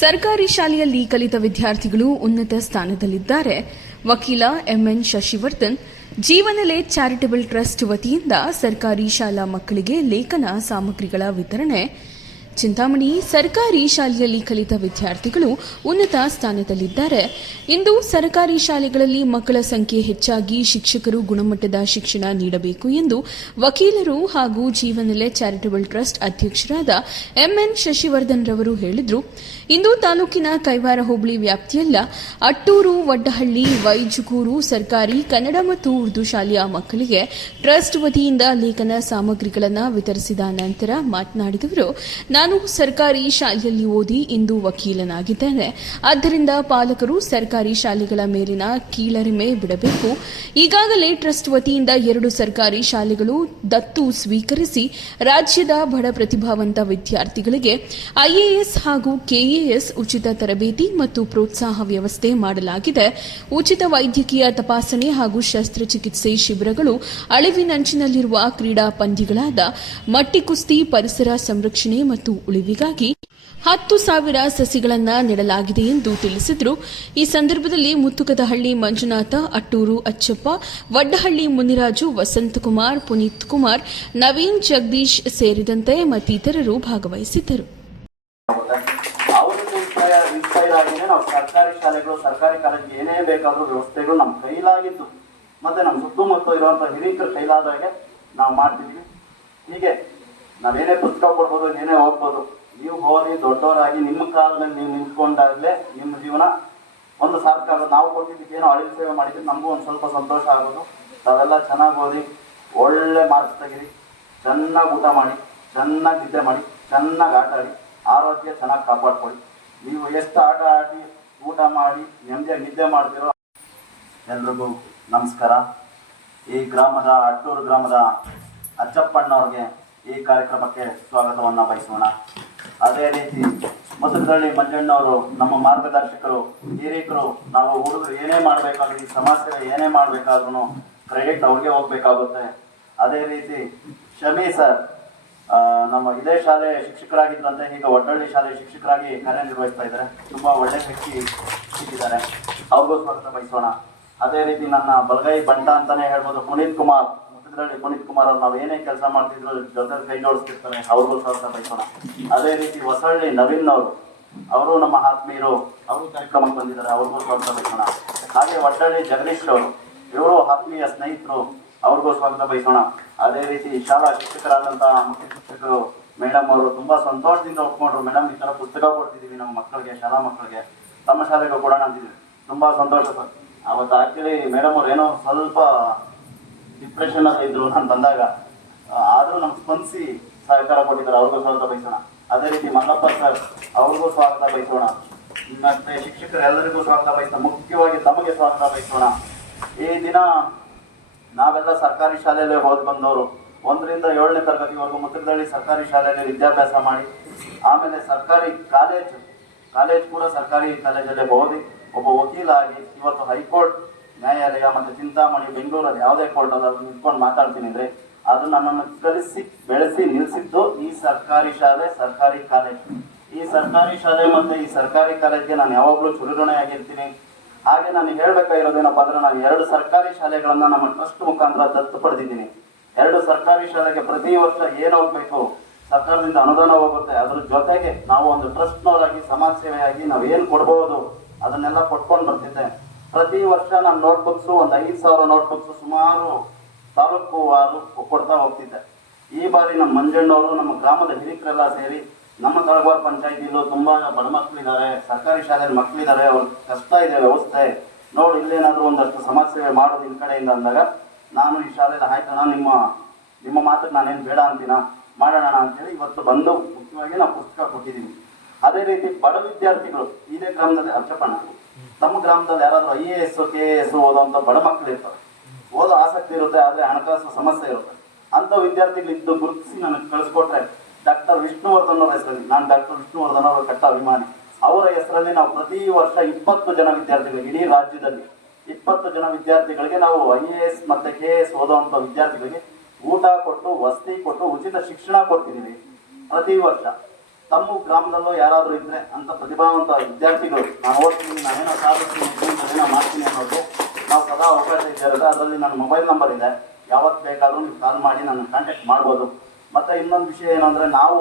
ಸರ್ಕಾರಿ ಶಾಲೆಯಲ್ಲಿ ಕಲಿತ ವಿದ್ಯಾರ್ಥಿಗಳು ಉನ್ನತ ಸ್ಥಾನದಲ್ಲಿದ್ದಾರೆ. ವಕೀಲ MN Shashivardhan, Jeevanale charitable trust ವತಿಯಿಂದ ಸರ್ಕಾರಿ ಶಾಲಾ ಮಕ್ಕಳಿಗೆ ಲೇಖನ ಸಾಮಗ್ರಿಗಳ ವಿತರಣೆ ಚಿಂತಾಮಣಿ ಸರ್ಕಾರಿ ಶಾಲೆಯಲ್ಲಿ ಕಲಿತ ವಿದ್ಯಾರ್ಥಿಗಳು ಉನ್ನತ ಸ್ಥಾನದಲ್ಲಿದ್ದಾರೆ. ಇಂದು ಸರ್ಕಾರಿ ಶಾಲೆಗಳಲ್ಲಿ ಮಕ್ಕಳ ಸಂಖ್ಯೆ ಹೆಚ್ಚಾಗಿ ಶಿಕ್ಷಕರು ಗುಣಮಟ್ಟದ ಶಿಕ್ಷಣ ನೀಡಬೇಕು ಎಂದು ವಕೀಲರು ಹಾಗೂ ಜೀವನಲೆ ಚಾರಿಟಬಲ್ ಟ್ರಸ್ಟ್ ಅಧ್ಯಕ್ಷರಾದ ಎಂಎನ್ ಶಶಿವರ್ಧನ್ ರವರು ಹೇಳಿದರು. ಇಂದು ತಾಲೂಕಿನ ಕೈವಾರ ಹೋಬಳಿ ವ್ಯಾಪ್ತಿಯಲ್ಲ ಅಟ್ಟೂರು, ವಡ್ಡಹಳ್ಳಿ, ವೈಜುಗೂರು ಸರ್ಕಾರಿ, ಕನ್ನಡ ಮತ್ತು ಉರ್ದು ಶಾಲೆಯ ಮಕ್ಕಳಿಗೆ ಟ್ರಸ್ಟ್ ವತಿಯಿಂದ ಲೇಖನ ಸಾಮಗ್ರಿಗಳನ್ನು ವಿತರಿಸಿದ ನಂತರ ಮಾತನಾಡಿದವರು ನಾನು ಸರ್ಕಾರಿ ಶಾಲೆಯಲ್ಲಿ ಓದಿ ಇಂದು ವಕೀಲನಾಗಿದ್ದೇನೆ. ಆದ್ದರಿಂದ ಪಾಲಕರು ಸರ್ಕಾರಿ ಶಾಲೆಗಳ ಮೇಲಿನ ಕೀಳರಿಮೆ ಬಿಡಬೇಕು. ಈಗಾಗಲೇ ಟ್ರಸ್ಟ್ ವತಿಯಿಂದ ಎರಡು ಸರ್ಕಾರಿ ಶಾಲೆಗಳು ದತ್ತು ಸ್ವೀಕರಿಸಿ ರಾಜ್ಯದ ಬಡ ಪ್ರತಿಭಾವಂತ ವಿದ್ಯಾರ್ಥಿಗಳಿಗೆ ಐಎಎಸ್ ಹಾಗೂ ಕೆಎಎಸ್ ಉಚಿತ ತರಬೇತಿ ಮತ್ತು ಪ್ರೋತ್ಸಾಹ ವ್ಯವಸ್ಥೆ ಮಾಡಲಾಗಿದೆ. ಉಚಿತ ವೈದ್ಯಕೀಯ ತಪಾಸಣೆ ಹಾಗೂ ಶಸ್ತ್ರಚಿಕಿತ್ಸೆ ಶಿಬಿರಗಳು ಅಳಿವಿನಂಚಿನಲ್ಲಿರುವ ಕ್ರೀಡಾ ಪಂದ್ಯಗಳಾದ ಮಟ್ಟಿಕುಸ್ತಿ ಪರಿಸರ ಸಂರಕ್ಷಣೆ ಮತ್ತು ಉಳಿವಿಗಾಗಿ ಹತ್ತು ಸಾವಿರ ಸಸಿಗಳನ್ನು ನೆಡಲಾಗಿದೆ ಎಂದು ತಿಳಿಸಿದರು. ಈ ಸಂದರ್ಭದಲ್ಲಿ ಮುತ್ತುಕದಹಳ್ಳಿ ಮಂಜುನಾಥ, ಅಟ್ಟೂರು ಅಚ್ಚಪ್ಪ, ವಡ್ಡಹಳ್ಳಿ ಮುನಿರಾಜು ವಸಂತಕುಮಾರ್ ಪುನೀತ್ ಕುಮಾರ್, ನವೀನ್ ಜಗದೀಶ್ ಸೇರಿದಂತೆ ಮತ್ತಿತರರು ಭಾಗವಹಿಸಿದ್ದರು. ನಾವು ಸರ್ಕಾರಿ ಶಾಲೆಗಳು, ಸರ್ಕಾರಿ ಕಾಲೇಜ್ ಏನೇ ಬೇಕಾದ್ರೂ ವ್ಯವಸ್ಥೆಗಳು ನಮ್ಮ ಕೈಲಾಗಿತ್ತು. ಮತ್ತೆ ನಮ್ಮ ಸುತ್ತಮುತ್ತ ಇರುವಂತ ಹಿರಿಯರ ಕೈಲಾದಾಗೆ ನಾವು ಮಾಡ್ತಿದ್ವಿ. ಹೀಗೆ ನಾವೇನೇ ಪುಸ್ತಕ ಕೊಡ್ಬೋದು ನೀನೇ ಓದ್ಬೋದು, ನೀವು ಓದಿ ದೊಡ್ಡವರಾಗಿ, ನಿಮ್ಮ ಕಾಲದಲ್ಲಿ ನೀವು ನಿಂತ್ಕೊಂಡಾಗಲೇ ನಿಮ್ಮ ಜೀವನ ಒಂದು ಸಾರ್ಥಕ. ಆಗೋದು ನಾವು ಕೊಟ್ಟಿದ್ದಕ್ಕೆ ಏನೋ ಅಳಿಲು ಸೇವೆ ಮಾಡಿದ್ರೆ ನಮಗೂ ಒಂದು ಸ್ವಲ್ಪ ಸಂತೋಷ ಆಗೋದು. ತಾವೆಲ್ಲ ಚೆನ್ನಾಗಿ ಓದಿ, ಒಳ್ಳೆ ಮಾರ್ಕ್ಸ್ ತೆಗೀರಿ, ಚೆನ್ನಾಗಿ ಊಟ ಮಾಡಿ, ಚೆನ್ನಾಗಿ ನಿದ್ದೆ ಮಾಡಿ, ಚೆನ್ನಾಗಿ ಆಟ ಆಡಿ, ಆರೋಗ್ಯ ಚೆನ್ನಾಗಿ ಕಾಪಾಡ್ಕೊಳ್ಳಿ. ನೀವು ಎಷ್ಟು ಆಟ ಆಡಿ, ಊಟ ಮಾಡಿ, ನೆಮ್ಮದಿಯಾಗಿ ನಿದ್ದೆ ಮಾಡ್ತೀರೋ ಎಲ್ರಿಗೂ ನಮಸ್ಕಾರ. ಈ ಗ್ರಾಮದ ಅಟ್ಟೂರು ಗ್ರಾಮದ ಅಚ್ಚಪ್ಪಣ್ಣವ್ರಿಗೆ ಈ ಕಾರ್ಯಕ್ರಮಕ್ಕೆ ಸ್ವಾಗತವನ್ನ ಬಯಸೋಣ. ಅದೇ ರೀತಿ ಮುಸುಕಳ್ಳಿ ಮಂಜಣ್ಣವರು, ನಮ್ಮ ಮಾರ್ಗದರ್ಶಕರು ಹಿರಿಕರು ನಾವು ಹುಡುಗರು ಏನೇ ಮಾಡಬೇಕಾದ್ರೂ, ಈ ಸಮಾಜದ ಏನೇ ಮಾಡಬೇಕಾದ್ರೂ ಕ್ರೆಡಿಟ್ ಅವ್ರಿಗೆ ಹೋಗ್ಬೇಕಾಗುತ್ತೆ. ಅದೇ ರೀತಿ ಶಮಿ ಸರ್ ನಮ್ಮ ಇದೇ ಶಾಲೆ ಶಿಕ್ಷಕರಾಗಿದ್ದಂತೆ ಈಗ ಒಡ್ಡಳ್ಳಿ ಶಾಲೆ ಶಿಕ್ಷಕರಾಗಿ ಕಾರ್ಯನಿರ್ವಹಿಸ್ತಾ ಇದ್ದಾರೆ. ತುಂಬಾ ಒಳ್ಳೆ ವ್ಯಕ್ತಿ ಸಿಕ್ಕಿದ್ದಾರೆ. ಅವ್ರಿಗೂ ಸ್ವಾಗತ ಬಯಸೋಣ. ಅದೇ ರೀತಿ ನನ್ನ ಬಲಗೈ ಬಂಟ ಅಂತಾನೆ ಹೇಳ್ಬೋದು, ಪುನೀತ್ ಕುಮಾರ್. ಮುಖದ್ರಲ್ಲಿ ಪುನೀತ್ ಕುಮಾರ್ ಅವ್ರು ನಾವು ಏನೇ ಕೆಲಸ ಮಾಡ್ತಿದ್ರು ಜೊತೆ ಕೈ ಜೋಡಿಸ್ತಿರ್ತಾರೆ, ಅವ್ರಿಗೂ ಸ್ವಾಗತ ಬಯಸೋಣ ಅದೇ ರೀತಿ ಹೊಸಳ್ಳಿ ನವೀನ್ ಅವರು ಅವರು ನಮ್ಮ ಆತ್ಮೀಯರು, ಅವರು ಕಾರ್ಯಕ್ರಮಕ್ಕೆ ಬಂದಿದ್ದಾರೆ, ಅವ್ರಿಗೂ ಸ್ವಾಗತ ಬಯಸೋಣ ಹಾಗೆ ಒಡ್ಡಳ್ಳಿ ಜಗದೀಶ್ ಅವರು, ಇವರು ಆತ್ಮೀಯ ಸ್ನೇಹಿತರು, ಅವ್ರಿಗೂ ಸ್ವಾಗತ ಬಯಸೋಣ ಅದೇ ರೀತಿ ಶಾಲಾ ಶಿಕ್ಷಕರಾದಂತಹ ಮುಖ್ಯ ಶಿಕ್ಷಕರು ಮೇಡಮ್ ಅವರು ತುಂಬಾ ಸಂತೋಷದಿಂದ ಒಪ್ಕೊಂಡ್ರು, ಮೇಡಮ್, ಈ ತರ ಪುಸ್ತಕ ಕೊಡ್ತಿದೀವಿ ನಮ್ಮ ಮಕ್ಕಳಿಗೆ ಶಾಲಾ ಮಕ್ಕಳಿಗೆ ತಮ್ಮ ಶಾಲೆಗೂ ಕೊಡೋಣ ಅಂತಿದ್ವಿ. ತುಂಬಾ ಸಂತೋಷ ಸರ್. ಅವತ್ತು ಆಕ್ಚುಲಿ ಮೇಡಮ್ ಅವ್ರು ಏನೋ ಸ್ವಲ್ಪ ಡಿಪ್ರೆಷನ್ ಅಲ್ಲಿ ಇದ್ರು ನಾನು ಬಂದಾಗ ಆದರೂ ನಮ್ಗೆ ಸ್ಪಂದಿಸಿ ಸಹಕಾರ ಕೊಟ್ಟಿದ್ದಾರೆ ಅವ್ರಿಗೂ ಸ್ವಾಗತ ಬಯಸೋಣ. ಅದೇ ರೀತಿ ಮಲ್ಲಪ್ಪ ಸರ್, ಅವ್ರಿಗೂ ಸ್ವಾಗತ ಬಯಸೋಣ. ಮತ್ತೆ ಶಿಕ್ಷಕರೆಲ್ಲರಿಗೂ ಸ್ವಾಗತ ಬಯಸೋಣ ಮುಖ್ಯವಾಗಿ ತಮಗೆ ಸ್ವಾಗತ ಬಯಸೋಣ. ಈ ದಿನ ನಾವೆಲ್ಲ ಸರ್ಕಾರಿ ಶಾಲೆಯಲ್ಲೇ ಓದ್ ಬಂದವರು. ಒಂದರಿಂದ ಏಳನೇ ತರಗತಿವರೆಗೂ ಮುತ್ತಿನಹಳ್ಳಿ ಸರ್ಕಾರಿ ಶಾಲೆಯಲ್ಲಿ ವಿದ್ಯಾಭ್ಯಾಸ ಮಾಡಿ, ಆಮೇಲೆ ಸರ್ಕಾರಿ ಕಾಲೇಜ್ ಕಾಲೇಜ್ ಕೂಡ ಸರ್ಕಾರಿ ಕಾಲೇಜಲ್ಲೇ ಓದಿ, ಒಬ್ಬ ವಕೀಲ ಆಗಿ ಇವತ್ತು ಹೈಕೋರ್ಟ್ ನ್ಯಾಯಾಲಯ ಮತ್ತೆ ಚಿಂತಾಮಣಿ ಬೆಂಗಳೂರಲ್ಲಿ ಯಾವುದೇ ಕೋರ್ಟ್ ಅದಾದ್ರು ನಿಂತ್ಕೊಂಡು ಮಾತಾಡ್ತೀನಿ ಅಂದ್ರೆ ಅದು ನನ್ನನ್ನು ಕಲಿಸಿ ಬೆಳೆಸಿ, ನಿಲ್ಲಿಸಿದ್ದು ಈ ಸರ್ಕಾರಿ ಶಾಲೆ, ಸರ್ಕಾರಿ ಕಾಲೇಜ್. ಈ ಸರ್ಕಾರಿ ಶಾಲೆ ಮತ್ತೆ ಈ ಸರ್ಕಾರಿ ಕಾಲೇಜ್ಗೆ ನಾನು ಯಾವಾಗಲೂ ಆಗಿರ್ತೀನಿ ಹಾಗೆ ನಾನು ಹೇಳ್ಬೇಕಾಗಿರೋದೇನಪ್ಪ ಅಂದ್ರೆ ನಾನು ಎರಡು ಸರ್ಕಾರಿ ಶಾಲೆಗಳನ್ನ ನಮ್ಮ ಟ್ರಸ್ಟ್ ಮುಖಾಂತರ ದತ್ತು ಪಡೆದಿದ್ದೀನಿ. ಎರಡು ಸರ್ಕಾರಿ ಶಾಲೆಗೆ ಪ್ರತಿ ವರ್ಷ ಏನು ಹೋಗ್ಬೇಕು? ಸರ್ಕಾರದಿಂದ ಅನುದಾನ ಹೋಗುತ್ತೆ. ಅದ್ರ ಜೊತೆಗೆ ನಾವು ಒಂದು ಟ್ರಸ್ಟ್ನವರಾಗಿ, ಸಮಾಜ ಸೇವೆಯಾಗಿ ನಾವು ಏನು ಕೊಡ್ಬೋದು? ಅದನ್ನೆಲ್ಲ ಕೊಟ್ಕೊಂಡು ಬರ್ತಿದ್ದೆ. ಪ್ರತಿ ವರ್ಷ ನಾನು ನೋಟ್ಬುಕ್ಸ್ ಒಂದು ಐದು ಸಾವಿರ ನೋಟ್ಬುಕ್ಸ್ ಸುಮಾರು ತಾಲೂಕು ವಾರು ಕೊಡ್ತಾ ಹೋಗ್ತಿದ್ದೆ ಈ ಬಾರಿ ನಮ್ಮ ಮಂಜಣ್ಣವರು ನಮ್ಮ ಗ್ರಾಮದ ಹಿರಿಕರೆಲ್ಲ ಸೇರಿ ನಮ್ಮ ತಳವಾರ ಪಂಚಾಯತಿಲೂ ತುಂಬಾ ಬಡ ಮಕ್ಕಳಿದ್ದಾರೆ ಸರ್ಕಾರಿ ಶಾಲೆಯಲ್ಲಿ ಮಕ್ಕಳಿದ್ದಾರೆ ಅವ್ರ ಕಷ್ಟ ಇದೆ, ವ್ಯವಸ್ಥೆ. ನೋಡಿ, ಇಲ್ಲೇನಾದ್ರೂ ಒಂದಷ್ಟು ಸಮಸ್ಯೆ ಮಾಡೋದು ಈ ಕಡೆಯಿಂದ ಅಂದಾಗ ನಾನು ಈ ಶಾಲೆಯಲ್ಲಿ, ಆಯ್ತಣ್ಣ, ನಿಮ್ಮ ನಿಮ್ಮ ಮಾತ್ರ ನಾನೇನು ಬೇಡ ಅಂತೀನ? ಮಾಡೋಣ ಅಂತೇಳಿ ಇವತ್ತು ಬಂದು ಮುಖ್ಯವಾಗಿ ನಾವು ಪುಸ್ತಕ ಕೊಟ್ಟಿದ್ದೀವಿ. ಅದೇ ರೀತಿ ಬಡ ವಿದ್ಯಾರ್ಥಿಗಳು, ಇದೇ ಗ್ರಾಮದಲ್ಲಿ ಅರ್ಚಪ್ಪಣ್ಣ ನಮ್ಮ ಗ್ರಾಮದಲ್ಲಿ ಯಾರಾದರೂ I A S K A S ಓದುವಂತ ಬಡ ಮಕ್ಕಳು ಇರ್ತಾರೆ. ಓದೋ ಆಸಕ್ತಿ ಇರುತ್ತೆ, ಆದರೆ ಹಣಕಾಸು ಸಮಸ್ಯೆ ಇರುತ್ತೆ. ಅಂತ ವಿದ್ಯಾರ್ಥಿಗಳಿದ್ದು ಗುರುತಿಸಿ ನನಗೆ ಕಳಿಸ್ಕೊಟ್ರೆ ಡಾಕ್ಟರ್ ವಿಷ್ಣುವರ್ಧನ್ ಅವರ ಹೆಸರಲ್ಲಿ, ನಾನು ಡಾಕ್ಟರ್ ವಿಷ್ಣುವರ್ಧನ್ ಅವರ ಕಟ್ಟ ಅಭಿಮಾನಿ. ಅವರ ಹೆಸರಲ್ಲಿ ನಾವು ಪ್ರತಿ ವರ್ಷ ಇಪ್ಪತ್ತು ಜನ ವಿದ್ಯಾರ್ಥಿಗಳು ಇಡೀ ರಾಜ್ಯದಲ್ಲಿ ಇಪ್ಪತ್ತು ಜನ ವಿದ್ಯಾರ್ಥಿಗಳಿಗೆ ನಾವು ಐ ಎ ಎಸ್ ಮತ್ತೆ ಕೆ ಎಸ್ ಓದುವಂತ ವಿದ್ಯಾರ್ಥಿಗಳಿಗೆ ಊಟ ಕೊಟ್ಟು, ವಸತಿ ಕೊಟ್ಟು, ಉಚಿತ ಶಿಕ್ಷಣ ಕೊಡ್ತಿದ್ದೀವಿ ಪ್ರತಿ ವರ್ಷ. ತಮ್ಮ ಗ್ರಾಮದಲ್ಲೋ ಯಾರಾದರೂ ಇದ್ರೆ ಅಂತ ಪ್ರತಿಭಾವಂತ ವಿದ್ಯಾರ್ಥಿಗಳು, ನಾನು ಓದ್ತೀನಿ, ನಾನೇನೋ ಸಾಧಿಸ್ತೀನಿ ನಾನೇನೋ ಮಾಡ್ತೀನಿ ಅನ್ನೋದು ನಾವು ಸದಾ ಅವಕಾಶ ಇದ್ದಾರೆ ಅದರಲ್ಲಿ ನನ್ನ ಮೊಬೈಲ್ ನಂಬರ್ ಇದೆ. ಯಾವತ್ತು ಬೇಕಾದರೂ ನೀವು ಕಾಲ್ ಮಾಡಿ ನನ್ನ ಕಾಂಟ್ಯಾಕ್ಟ್ ಮಾಡ್ಬೋದು. ಮತ್ತೆ ಇನ್ನೊಂದು ವಿಷಯ ಏನಂದ್ರೆ ನಾವು